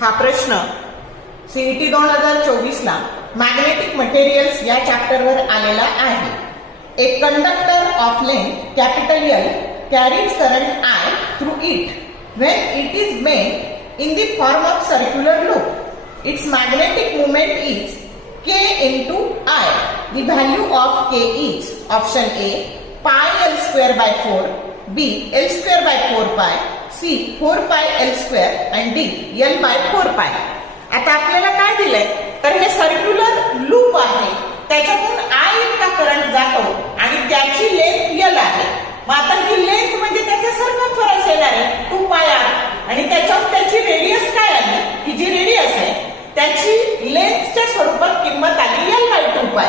हा प्रश्न सीईटी 2024 ला मॅग्नेटिक मटेरियल्स या चॅप्टरवर आलेला आहे. A conductor of length capital L carries current I through it when it is made in the form of circular loop. It's magnetic moment is K into I. The value of K is option A pi L square by 4, B L square by 4 pi, C 4 pi L square and D L by 4 pi. आता आपल्याला काय दिलंय तर हे circular loop आहे, त्याच्यातून I इतका current जातो आणि त्याची लेंथ L आहे. मग आता ही लेंथ म्हणजे त्याचा सर्कम्फरन्स येणार आहे 2 pi r आणि त्याच्यात त्याची रेडियस काय आहे, ही जी रेडियस आहे त्याची लेंथच्या स्वरूपात किंमत आली L by 2 pi.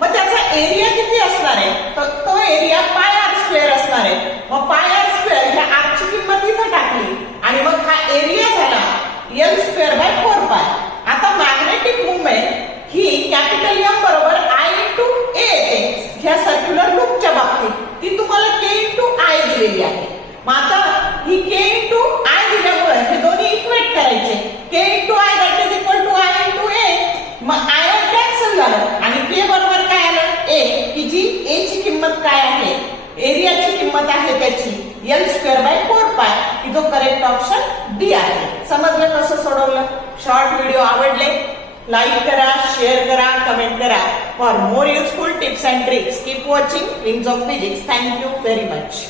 मग त्याचा एरिया किती असणार आहे तर तो एरिया पाय आर स्क्वेअर असणार आहे. मग पाय आर स्क्वेअर ह्या आर ची किंमत इथे टाकली आणि मग हा एरिया झाला L स्क्वेअर बाय 4 pi. आता मॅग्नेटिक मुवमेंट ही कॅपिटल M बरोबर I into A येते ह्या सर्क्युलर लूपच्या बाबतीत. ती तुम्हाला K into I दिलेली आहे. मग आता ही K into I दिल्यामुळे हे दोन्ही इक्वेट करायचे. K into I that is equal to I into A. मग I कॅन्सल झालं आणि K बरोबर काय आलं A, की जी A ची किंमत काय आहे, एरियाची किंमत आहे त्याची L स्क्वेअर बाय 4 pi, की जो करेक्ट ऑप्शन D आहे. समजलं कसं सोडवलं? शॉर्ट व्हिडिओ आवडले लाईक करा, शेअर करा, कमेंट करा. For more useful tips and tricks keep watching wings of physics. Thank you very much.